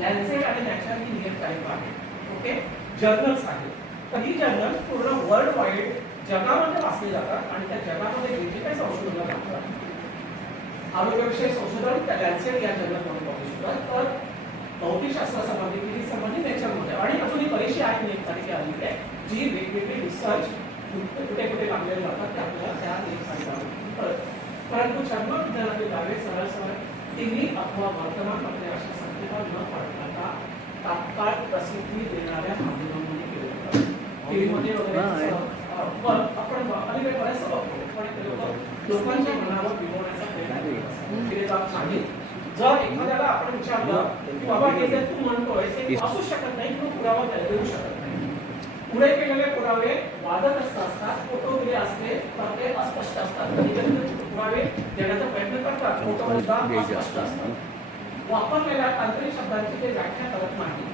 Lancet आणि natural near type आहे. Okay journals आहेत तर ही जर्नल पूर्ण वर्ल्ड वाईड जगामध्ये वाचली जातात आणि त्या जगामध्ये जे जे काही संशोधन लागतात आरोग्यविषयक संशोधन त्या लॅन्सेट या जर्नलमध्ये पब्लिश होतात. तर भौतिकशास्त्रासंबंधी विधी संबंधित नेचरमध्ये आणि अजून एक बरीचशी आहे एक तारीख आली आहे जी वेगवेगळी रिसर्च कुठे कुठे लागलेले जातात ते आपल्याला त्या नियम परंतु जन्म विज्ञानातील दावे सरळ सरळ तिन्ही अथवा वर्तमानपत्रे टीव्हीमध्ये वगैरे आपण अलीकडे लोकांच्या मनावर प्रयत्न. केले जात नाही. जर एखाद्याला आपण विचारलं की बाबा हे जे तू म्हणतोय ते असू शकत नाही किंवा पुरावा देऊ शकत नाही. पुढे केलेले पुरावे वादग्रस्त असतात फोटो दिले असते तर ते अस्पष्ट असतात. पुरावे देण्याचा प्रयत्न करतात. फोटो सुद्धा अस्पष्ट. असतात. वापरलेल्या तांत्रिक शब्दांची ते व्याख्या करत नाही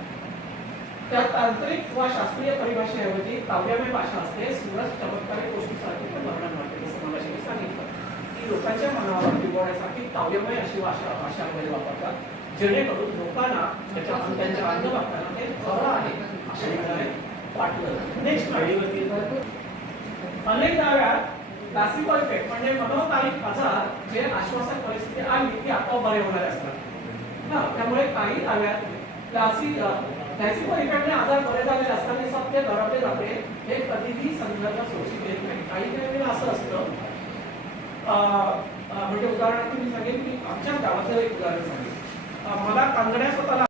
त्या तांत्रिक किंवा शास्त्रीय परिभाषेऐवजी काव्यमय भाषा असते सुरस चमत्कारिक गोष्टीसारखी पण वर्णन वाटते जसं मला सांगितलं की लोकांच्या मनावर बिघडण्यासाठी काव्यमय अशी भाषा भाषांमध्ये वापरतात जेणेकरून लोकांना त्याच्या त्यांच्या अंगवाक्याला ते खरं आहे अशा प्रकारे वाटलं. नेक्स्ट अनेक दाव्यात क्लासिकल इफेक्ट म्हणजे मनोकालिक आजार जे आश्वासक परिस्थिती आली ती आपोआप बरे होणारे असतात. हा त्यामुळे काही दाव्यात क्लासिक क्लासिकल इफेक्टने आजार बरे झालेले असताना सत्य घडवले जाते. हे कधीही संदर्भ सोशी देत नाही. काही वेळेला असं असतं. म्हणजे उदाहरणार्थ मी सांगेन की आमच्या गावाचं एक उदाहरण सांगेन. मला कांगड्या स्वतःला